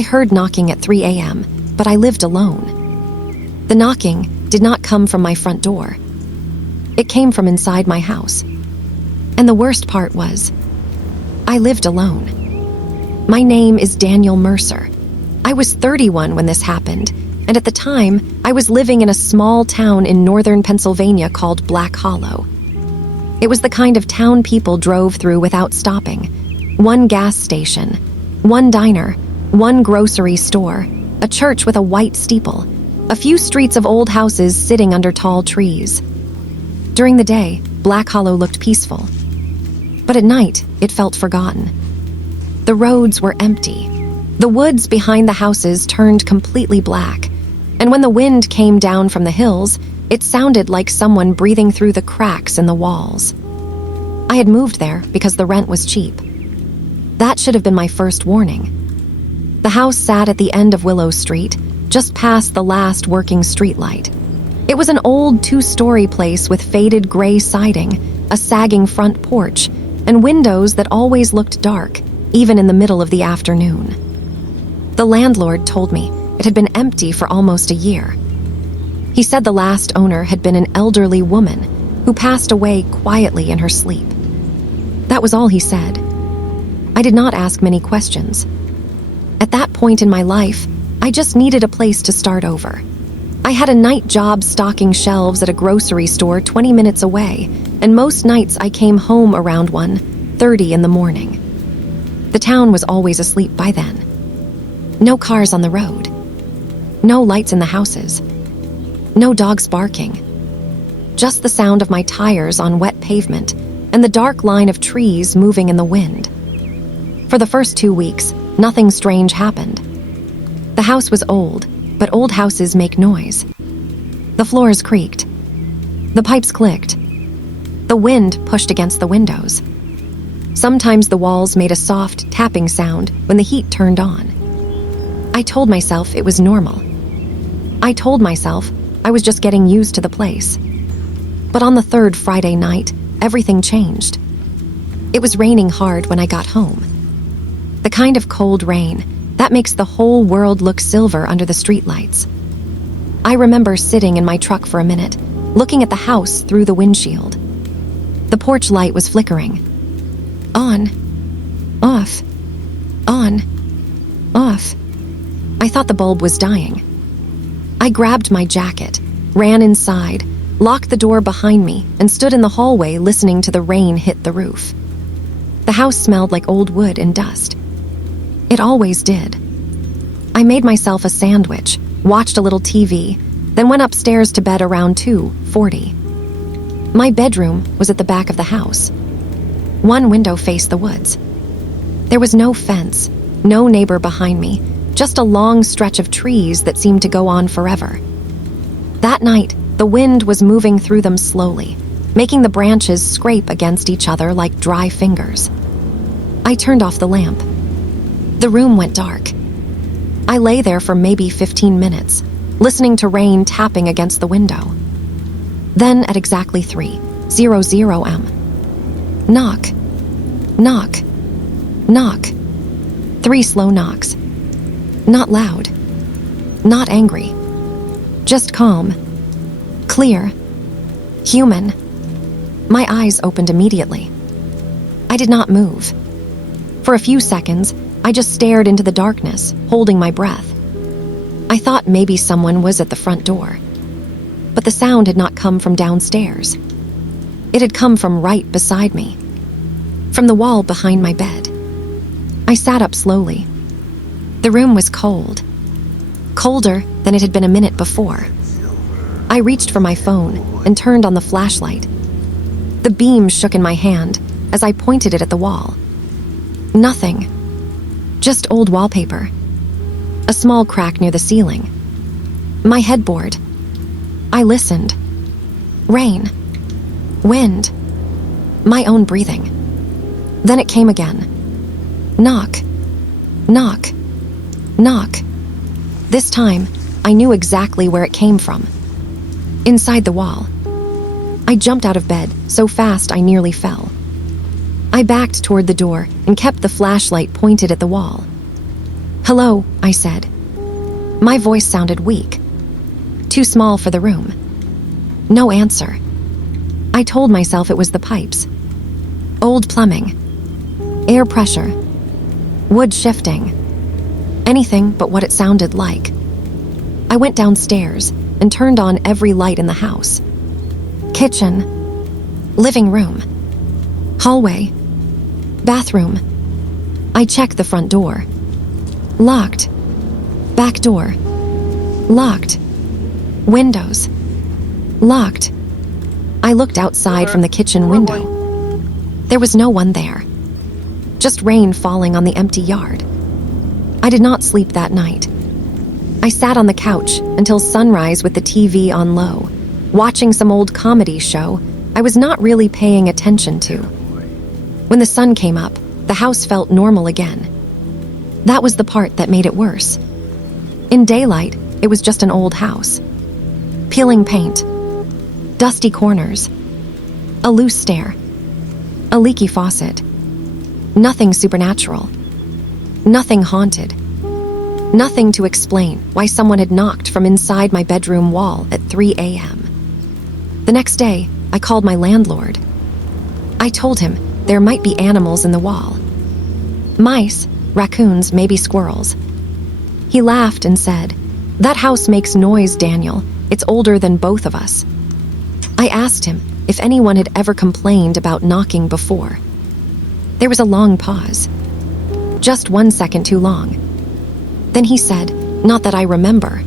I heard knocking at 3 a.m., but I lived alone. The knocking did not come from my front door. It came from inside my house. And the worst part was, I lived alone. My name is Daniel Mercer. I was 31 when this happened, and at the time, I was living in a small town in northern Pennsylvania called Black Hollow. It was the kind of town people drove through without stopping. One gas station, one diner, one grocery store, a church with a white steeple, a few streets of old houses sitting under tall trees. During the day, Black Hollow looked peaceful. But at night, it felt forgotten. The roads were empty. The woods behind the houses turned completely black, and when the wind came down from the hills, it sounded like someone breathing through the cracks in the walls. I had moved there because the rent was cheap. That should have been my first warning. The house sat at the end of Willow Street, just past the last working streetlight. It was an old 2-story place with faded gray siding, a sagging front porch, and windows that always looked dark, even in the middle of the afternoon. The landlord told me it had been empty for almost a year. He said the last owner had been an elderly woman who passed away quietly in her sleep. That was all he said. I did not ask many questions. At that point in my life, I just needed a place to start over. I had a night job stocking shelves at a grocery store 20 minutes away, and most nights I came home around 1:30 in the morning. The town was always asleep by then. No cars on the road. No lights in the houses. No dogs barking. Just the sound of my tires on wet pavement and the dark line of trees moving in the wind. For the first 2 weeks, nothing strange happened. The house was old, but old houses make noise. The floors creaked. The pipes clicked. The wind pushed against the windows. Sometimes the walls made a soft tapping sound when the heat turned on. I told myself it was normal. I told myself I was just getting used to the place. But on the third Friday night, everything changed. It was raining hard when I got home. The kind of cold rain that makes the whole world look silver under the streetlights. I remember sitting in my truck for a minute, looking at the house through the windshield. The porch light was flickering. On, off, on, off. I thought the bulb was dying. I grabbed my jacket, ran inside, locked the door behind me, and stood in the hallway listening to the rain hit the roof. The house smelled like old wood and dust. It always did. I made myself a sandwich, watched a little TV, then went upstairs to bed around 2:40. My bedroom was at the back of the house. One window faced the woods. There was no fence, no neighbor behind me, just a long stretch of trees that seemed to go on forever. That night, the wind was moving through them slowly, making the branches scrape against each other like dry fingers. I turned off the lamp. The room went dark. I lay there for maybe 15 minutes, listening to rain tapping against the window. Then at exactly 3:00 am. Knock, knock, knock. 3 slow knocks. Not loud, not angry, just calm, clear, human. My eyes opened immediately. I did not move. For a few seconds, I just stared into the darkness, holding my breath. I thought maybe someone was at the front door. But the sound had not come from downstairs. It had come from right beside me, from the wall behind my bed. I sat up slowly. The room was cold, colder than it had been a minute before. I reached for my phone and turned on the flashlight. The beam shook in my hand as I pointed it at the wall. Nothing. Just old wallpaper. A small crack near the ceiling. My headboard. I listened. Rain. Wind. My own breathing. Then it came again. Knock. Knock. Knock. This time, I knew exactly where it came from. Inside the wall. I jumped out of bed so fast I nearly fell. I backed toward the door and kept the flashlight pointed at the wall. "Hello," I said. My voice sounded weak, too small for the room. No answer. I told myself it was the pipes. Old plumbing, air pressure, wood shifting. Anything but what it sounded like. I went downstairs and turned on every light in the house. Kitchen, living room, hallway, bathroom. I checked the front door. Locked. Back door. Locked. Windows. Locked. I looked outside from the kitchen window. There was no one there. Just rain falling on the empty yard. I did not sleep that night. I sat on the couch until sunrise with the TV on low, watching some old comedy show I was not really paying attention to. When the sun came up, the house felt normal again. That was the part that made it worse. In daylight, it was just an old house. Peeling paint, dusty corners, a loose stair, a leaky faucet. Nothing supernatural. Nothing haunted. Nothing to explain why someone had knocked from inside my bedroom wall at 3 a.m. The next day, I called my landlord. I told him there might be animals in the wall. Mice, raccoons, maybe squirrels. He laughed and said, "That house makes noise, Daniel. It's older than both of us." I asked him if anyone had ever complained about knocking before. There was a long pause. Just 1 second too long. Then he said, "Not that I remember."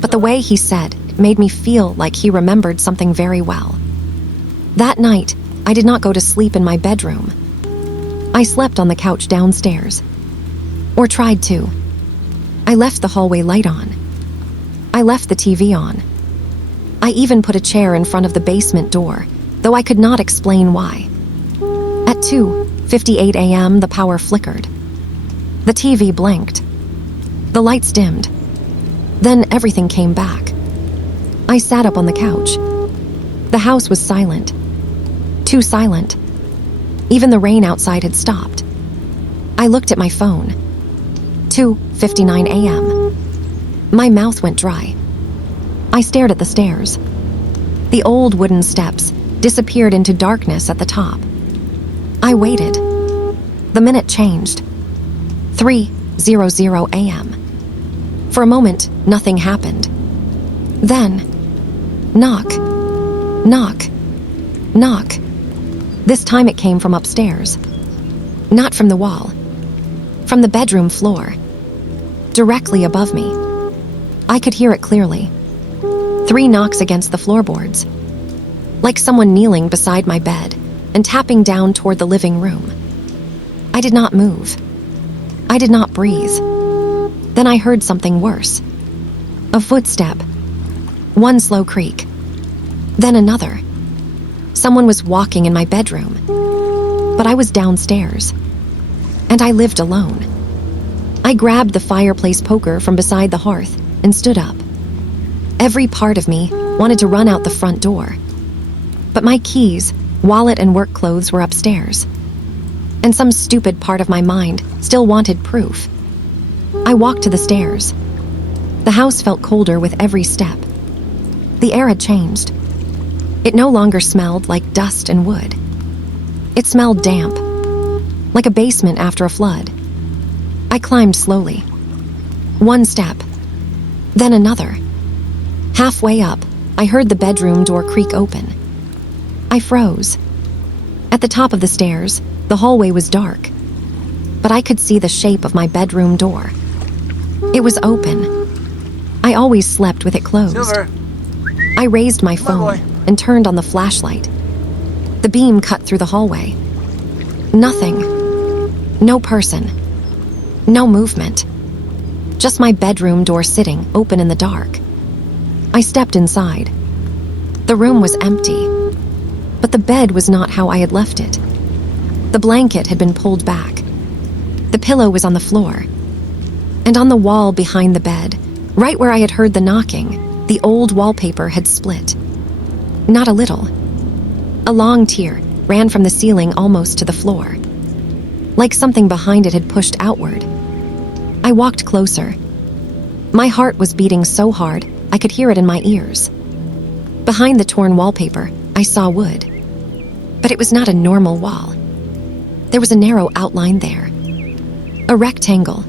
But the way he said it made me feel like he remembered something very well. That night, I did not go to sleep in my bedroom. I slept on the couch downstairs. Or tried to. I left the hallway light on. I left the TV on. I even put a chair in front of the basement door, though I could not explain why. At 2:58 a.m., the power flickered. The TV blinked. The lights dimmed. Then everything came back. I sat up on the couch. The house was silent. Too silent. Even the rain outside had stopped. I looked at my phone. 2:59 a.m. My mouth went dry. I stared at the stairs. The old wooden steps disappeared into darkness at the top. I waited. The minute changed. 3:00 a.m. For a moment, nothing happened. Then, knock, knock, knock. This time it came from upstairs. Not from the wall. From the bedroom floor. Directly above me. I could hear it clearly. 3 knocks against the floorboards. Like someone kneeling beside my bed and tapping down toward the living room. I did not move. I did not breathe. Then I heard something worse. A footstep. One slow creak. Then another. Someone was walking in my bedroom. But I was downstairs. And I lived alone. I grabbed the fireplace poker from beside the hearth and stood up. Every part of me wanted to run out the front door. But my keys, wallet, and work clothes were upstairs. And some stupid part of my mind still wanted proof. I walked to the stairs. The house felt colder with every step. The air had changed. It no longer smelled like dust and wood. It smelled damp, like a basement after a flood. I climbed slowly. 1 step, then another. Halfway up, I heard the bedroom door creak open. I froze. At the top of the stairs, the hallway was dark, but I could see the shape of my bedroom door. It was open. I always slept with it closed. Silver. I raised my phone and turned on the flashlight. The beam cut through the hallway. Nothing. No person. No movement. Just my bedroom door sitting open in the dark. I stepped inside. The room was empty. But the bed was not how I had left it. The blanket had been pulled back. The pillow was on the floor. And on the wall behind the bed, right where I had heard the knocking, the old wallpaper had split. Not a little. A long tear ran from the ceiling almost to the floor. Like something behind it had pushed outward. I walked closer. My heart was beating so hard I could hear it in my ears. Behind the torn wallpaper, I saw wood. But it was not a normal wall. There was a narrow outline there. A rectangle.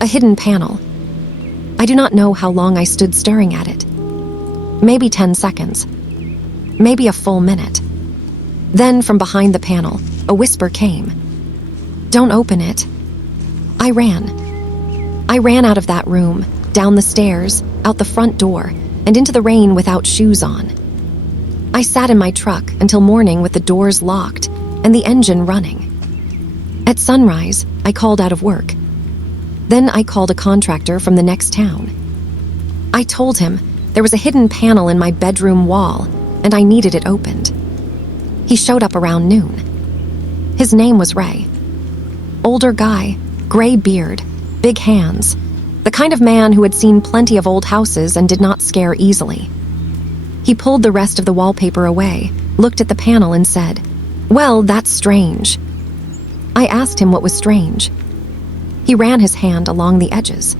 A hidden panel. I do not know how long I stood staring at it. Maybe 10 seconds. Maybe a full minute. Then, from behind the panel, a whisper came. "Don't open it." I ran. I ran out of that room, down the stairs, out the front door, and into the rain without shoes on. I sat in my truck until morning with the doors locked and the engine running. At sunrise, I called out of work. Then I called a contractor from the next town. I told him there was a hidden panel in my bedroom wall and I needed it opened. He showed up around noon. His name was Ray. Older guy, gray beard, big hands, the kind of man who had seen plenty of old houses and did not scare easily. He pulled the rest of the wallpaper away, looked at the panel and said, "Well, that's strange." I asked him what was strange. He ran his hand along the edges.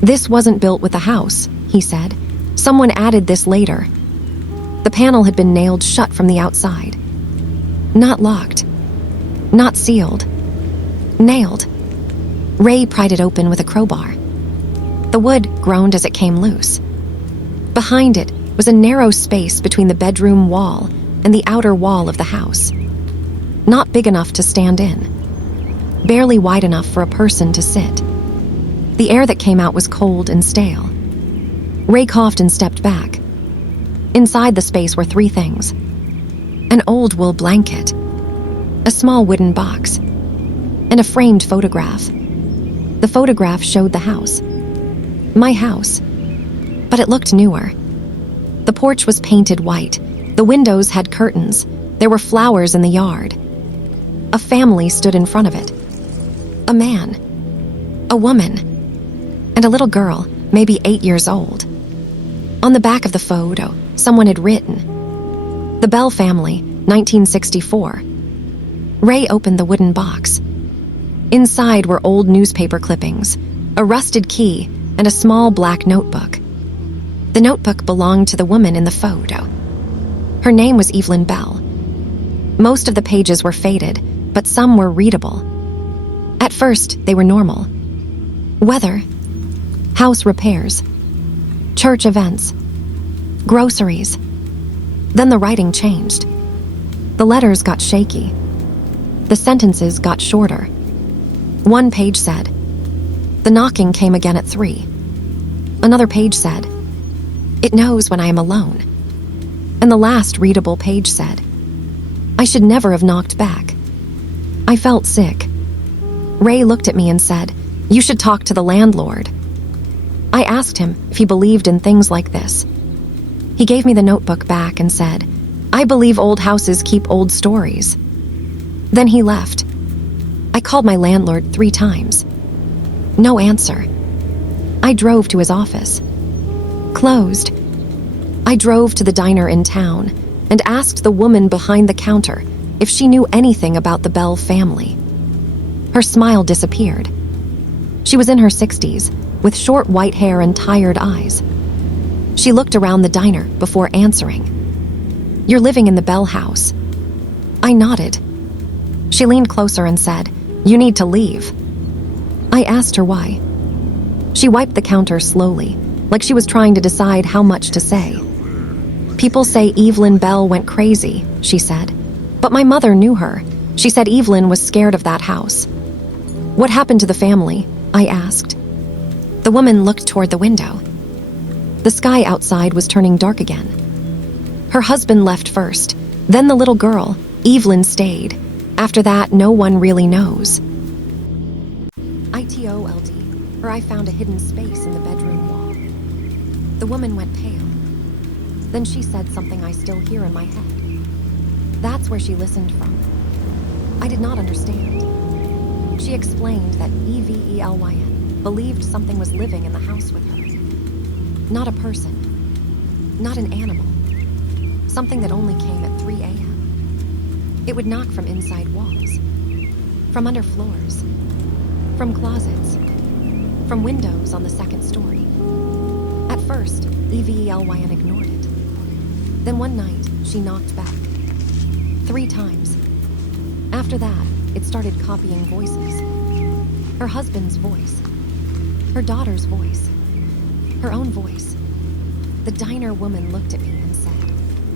"This wasn't built with the house," he said. "Someone added this later." The panel had been nailed shut from the outside. Not locked. Not sealed. Nailed. Ray pried it open with a crowbar. The wood groaned as it came loose. Behind it was a narrow space between the bedroom wall and the outer wall of the house. Not big enough to stand in. Barely wide enough for a person to sit. The air that came out was cold and stale. Ray coughed and stepped back. Inside the space were 3 things. An old wool blanket, a small wooden box, and a framed photograph. The photograph showed the house. My house. But it looked newer. The porch was painted white. The windows had curtains. There were flowers in the yard. A family stood in front of it. A man. A woman. And a little girl, maybe 8 years old. On the back of the photo, someone had written, "The Bell Family, 1964. Ray opened the wooden box. Inside were old newspaper clippings, a rusted key, and a small black notebook. The notebook belonged to the woman in the photo. Her name was Evelyn Bell. Most of the pages were faded, but some were readable. At first, they were normal. Weather, house repairs, church events, groceries. Then the writing changed. The letters got shaky. The sentences got shorter. One page said, "The knocking came again at 3. Another page said, "It knows when I am alone." And the last readable page said, "I should never have knocked back." I felt sick. Ray looked at me and said, "You should talk to the landlord." I asked him if he believed in things like this. He gave me the notebook back and said, "I believe old houses keep old stories." Then he left. I called my landlord 3 times. No answer. I drove to his office. Closed. I drove to the diner in town and asked the woman behind the counter if she knew anything about the Bell family. Her smile disappeared. She was in her 60s, with short white hair and tired eyes. She looked around the diner before answering. "You're living in the Bell house." I nodded. She leaned closer and said, "You need to leave." I asked her why. She wiped the counter slowly, like she was trying to decide how much to say. "People say Evelyn Bell went crazy," she said. "But my mother knew her. She said Evelyn was scared of that house." "What happened to the family?" I asked. The woman looked toward the window. The sky outside was turning dark again. Her husband left first, then the little girl, Evelyn, stayed. After that, no one really knows. ITOLD, or I found a hidden space in the bedroom wall. The woman went pale. Then she said something I still hear in my head. That's where she listened from. I did not understand. She explained that Evelyn believed something was living in the house with her. Not a person. Not an animal. Something that only came at 3 a.m. It would knock from inside walls. From under floors. From closets. from windows on the second story. At first, Evelyn ignored it. Then one night, she knocked back. 3 times. After that, it started copying voices. Her husband's voice. Her daughter's voice. Her own voice. The diner woman looked at me and said,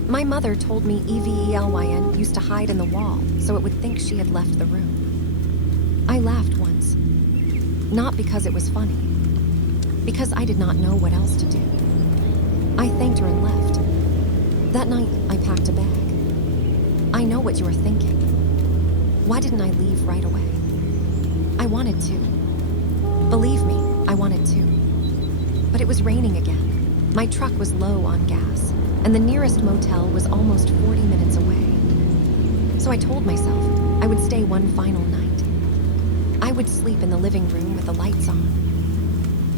"My mother told me Evelyn used to hide in the wall so it would think she had left the room." I laughed once. Not because it was funny. Because I did not know what else to do. I thanked her and left. That night, I packed a bag. I know what you are thinking. Why didn't I leave right away? I wanted to. Believe me, I wanted to. But it was raining again. My truck was low on gas, and the nearest motel was almost 40 minutes away. So I told myself I would stay one final night. I would sleep in the living room with the lights on.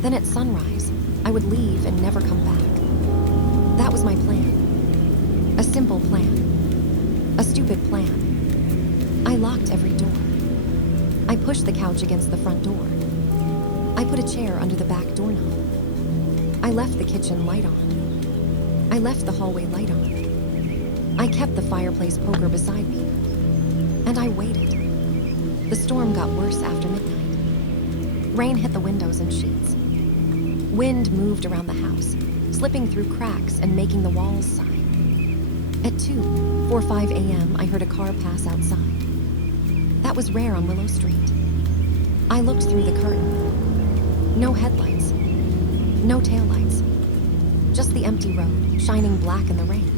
Then at sunrise, I would leave and never come back. That was my plan. A simple plan. A stupid plan. I locked every door. I pushed the couch against the front door. I put a chair under the back doorknob. I left the kitchen light on. I left the hallway light on. I kept the fireplace poker beside me. And I waited. The storm got worse after midnight. Rain hit the windows and sheets. Wind moved around the house, slipping through cracks and making the walls sigh. At 2:45 a.m., I heard a car pass outside. That was rare on Willow Street. I looked through the curtain. No headlights. No taillights. Just the empty road, shining black in the rain.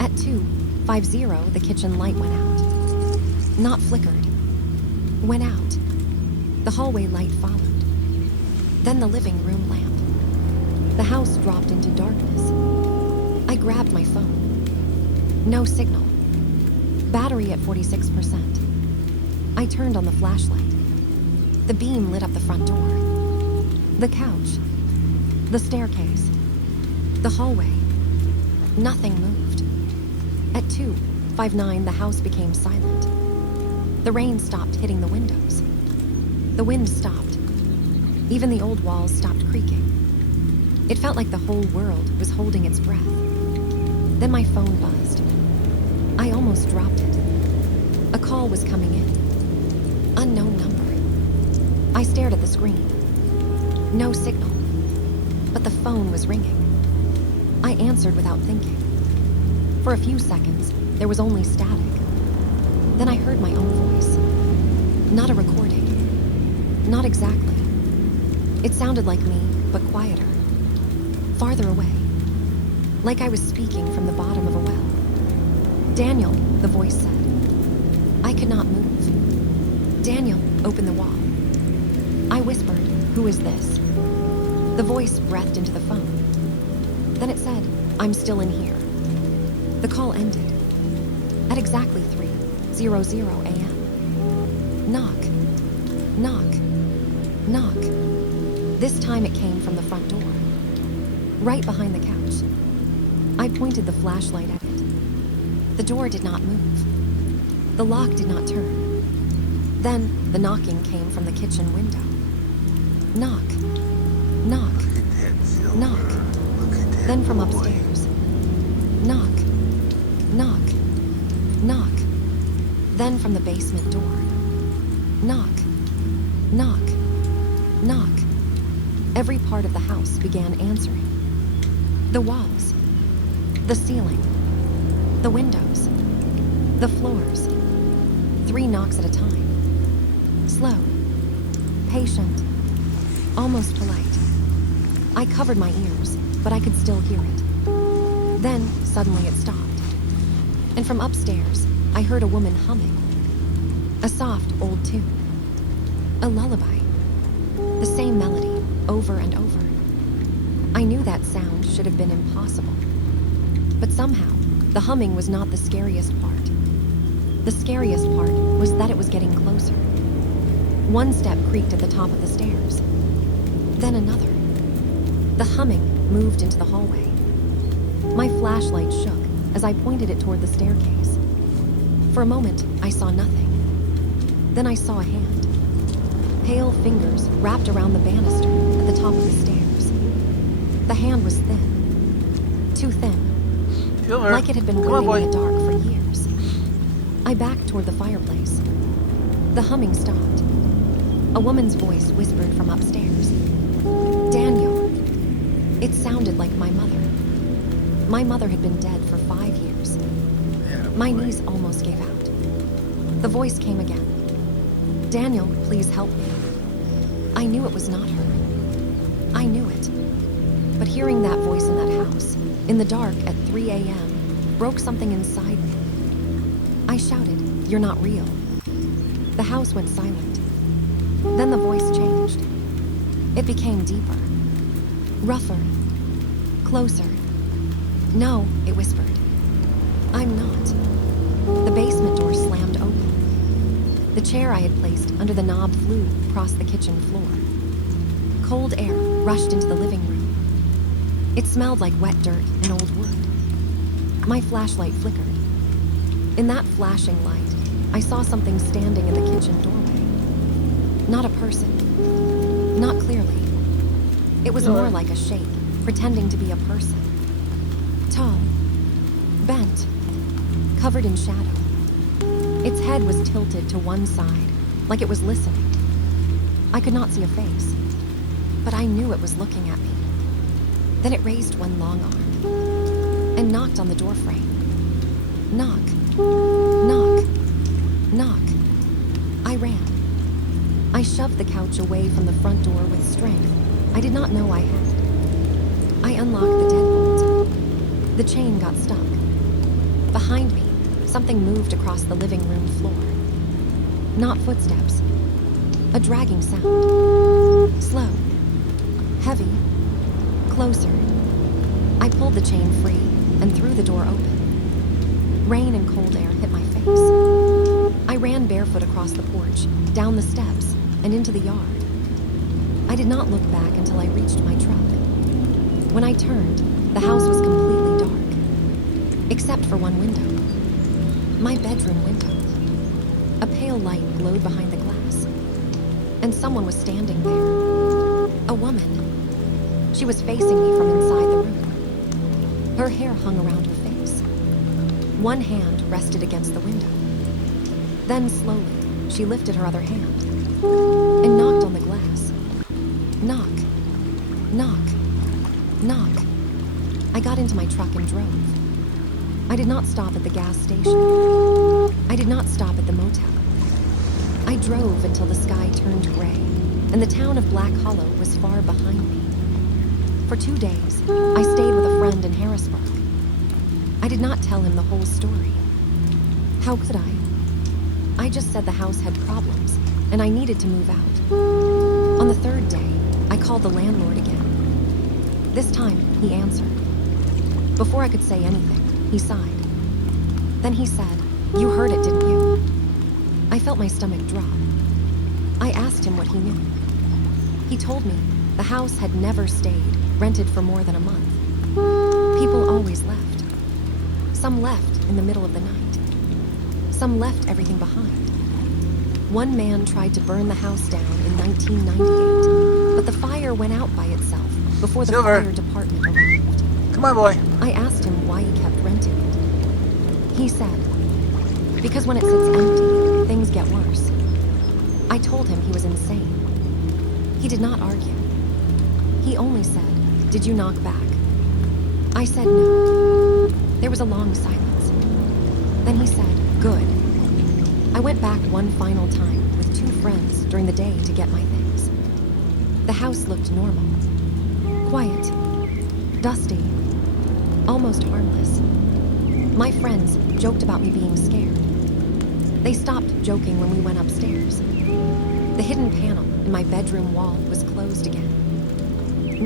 At 2:50, the kitchen light went out. Not flickered. Went out. The hallway light followed. Then the living room lamp. The house dropped into darkness. I grabbed my phone. No signal. Battery at 46%. I turned on the flashlight. The beam lit up the front door. The couch. The staircase. The hallway. Nothing moved. At 2:59, the house became silent. The rain stopped hitting the windows. The wind stopped. Even the old walls stopped creaking. It felt like the whole world was holding its breath. Then my phone buzzed. I almost dropped it. A call was coming in. Unknown number. I stared at the screen. No signal. But the phone was ringing. I answered without thinking. For a few seconds, there was only static. Then I heard my own voice. Not a recording. Not exactly. It sounded like me, but quieter. Farther away. Like I was speaking from the bottom of a well. "Daniel," the voice said. I could not move. "Daniel, open the wall." I whispered, "Who is this?" The voice breathed into the phone. Then it said, "I'm still in here." The call ended. At exactly 3:00 a.m. Knock. Knock. Knock. This time it came from the front door. Right behind the couch. I pointed the flashlight at it. The door did not move. The lock did not turn. Then the knocking came from the kitchen window. Knock. Knock. Knock. Then from upstairs. Knock. Knock. Knock. Then from the basement door. Knock. Knock. Knock. Every part of the house began answering. The walls. The ceiling. The windows. The floors. 3 knocks at a time. Slow. Patient. Almost polite. I covered my ears, but I could still hear it. Then, suddenly it stopped. And from upstairs, I heard a woman humming. A soft, old tune. A lullaby. The same melody, over and over. I knew that sound should have been impossible. But somehow, the humming was not the scariest part. The scariest part was that it was getting closer. One step creaked at the top of the stairs. Then another. The humming moved into the hallway. My flashlight shook as I pointed it toward the staircase. For a moment, I saw nothing. Then I saw a hand. Pale fingers wrapped around the banister at the top of the stairs. The hand was thin. Too thin. Silver. Like it had been waiting in the dark for years. I backed toward the fireplace. The humming stopped. A woman's voice whispered from upstairs. Daniel. It sounded like my mother. My mother had been dead for 5 years. Yeah, My knees almost gave out. The voice came again. Daniel, please help me. I knew it was not her. I knew it. But hearing that voice in that house, in the dark at 3 a.m., broke something inside me. I shouted, "You're not real." The house went silent. Then the voice changed. It became deeper. Rougher. Closer. No, it whispered. I'm not. The basement door slammed open. The chair I had placed under the knob flew across the kitchen floor. Cold air rushed into the living room. It smelled like wet dirt and old wood. My flashlight flickered. In that flashing light, I saw something standing in the kitchen doorway. Not a person. Not clearly. It was more like a shape, pretending to be a person. Tall. Bent. Covered in shadow. Its head was tilted to one side, like it was listening. I could not see a face, but I knew it was looking at me. Then it raised one long arm and knocked on the doorframe. Knock. Knock. Knock. I ran. I shoved the couch away from the front door with strength I did not know I had. I unlocked the deadbolt. The chain got stuck. Behind me, something moved across the living room floor. Not footsteps. A dragging sound. Slow. Heavy. Closer. I pulled the chain free and threw the door open. Rain and cold air hit my face. I ran barefoot across the porch, down the steps, and into the yard. I did not look back until I reached my truck. When I turned, the house was completely dark, except for one window. My bedroom window. A pale light glowed behind the glass, and someone was standing there. A woman. She was facing me from inside the room. Her hair hung around her face. One hand rested against the window. Then slowly, she lifted her other hand and knocked on the glass. Knock. Knock. Knock. I got into my truck and drove. I did not stop at the gas station. I did not stop at the motel. I drove until the sky turned gray, and the town of Black Hollow was far behind me. For 2 days, I stayed with a friend in Harrisburg. I did not tell him the whole story. How could I? I just said the house had problems, and I needed to move out. On the 3rd day, I called the landlord again. This time, he answered. Before I could say anything, he sighed. Then he said, "You heard it, didn't you?" I felt my stomach drop. I asked him what he knew. He told me the house had never stayed rented for more than a month. People always left. Some left in the middle of the night. Some left everything behind. One man tried to burn the house down in 1998, but the fire went out by itself before the Silver. fire department arrived. Come on, boy. I asked him why he kept renting it. He said, "Because when it sits empty, things get worse." I told him he was insane. He did not argue. He only said, "Did you knock back?" I said no. There was a long silence. Then he said, "Good." I went back one final time with 2 friends during the day to get my things. The house looked normal. Quiet. Dusty. Almost harmless. My friends joked about me being scared. They stopped joking when we went upstairs. The hidden panel in my bedroom wall was closed again.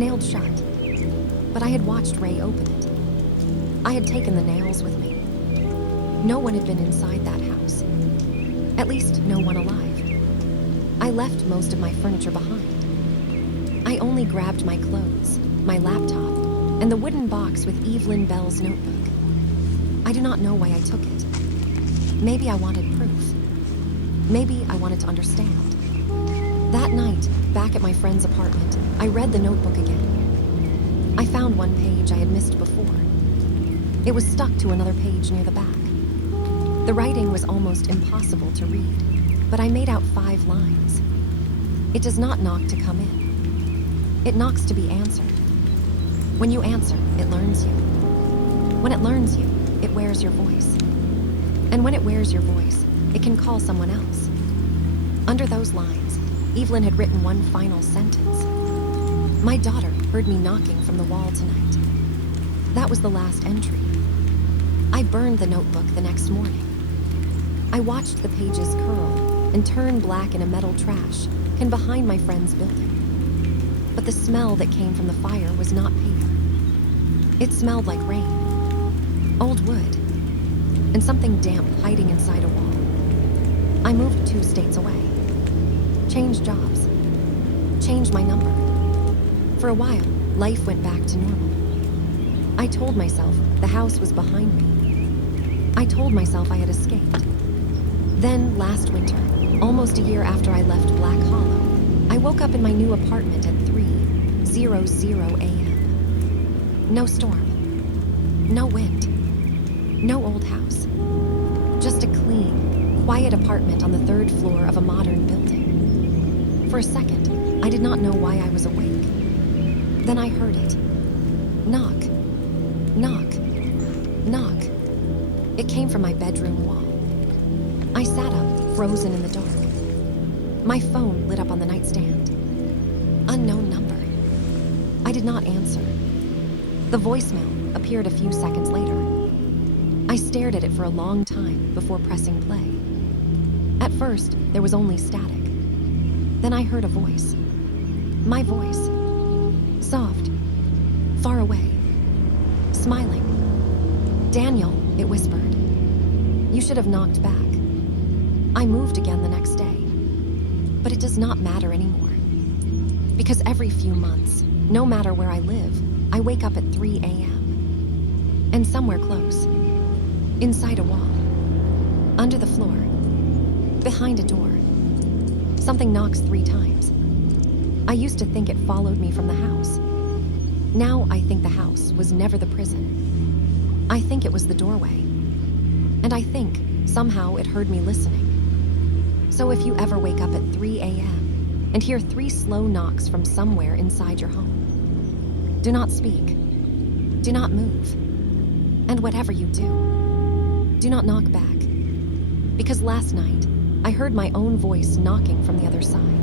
Nailed shut. But I had watched Ray open it. I had taken the nails with me. No one had been inside that house. At least no one alive. I left most of my furniture behind. I only grabbed my clothes, my laptop, and the wooden box with Evelyn Bell's notebook. I do not know why I took it. Maybe I wanted proof. Maybe I wanted to understand. That night, back at my friend's apartment, I read the notebook again. I found one page I had missed before. It was stuck to another page near the back. The writing was almost impossible to read, but I made out 5 lines. It does not knock to come in. It knocks to be answered. When you answer, it learns you. When it learns you, it wears your voice. And when it wears your voice, it can call someone else. Under those lines, Evelyn had written one final sentence. My daughter heard me knocking from the wall tonight. That was the last entry. I burned the notebook the next morning. I watched the pages curl and turn black in a metal trash can behind my friend's building. But the smell that came from the fire was not paper. It smelled like rain, old wood, and something damp hiding inside a wall. I moved 2 states away, changed jobs, changed my number. For a while, life went back to normal. I told myself the house was behind me. I told myself I had escaped. Then, last winter, almost a year after I left Black Hollow, I woke up in my new apartment at 3:00 a.m. No storm, no wind, no old house. Just a clean, quiet apartment on the 3rd floor of a modern building. For a second, I did not know why I was awake. Then I heard it. Knock, knock, knock. It came from my bedroom wall. I sat up, frozen in the dark. My phone lit up on the nightstand. Unknown number. I did not answer. The voicemail appeared a few seconds later. I stared at it for a long time before pressing play. At first, there was only static. Then I heard a voice. My voice. Soft. Far away. Smiling. Daniel, it whispered. You should have knocked back. I moved again the next day. But it does not matter anymore. Because every few months, no matter where I live, I wake up at 3 a.m. And somewhere close, inside a wall, under the floor, behind a door, something knocks 3 times. I used to think it followed me from the house. Now I think the house was never the prison. I think it was the doorway. And I think somehow it heard me listening. So if you ever wake up at 3 a.m. and hear 3 slow knocks from somewhere inside your home, do not speak. Do not move. And whatever you do not knock back. Because last night, I heard my own voice knocking from the other side.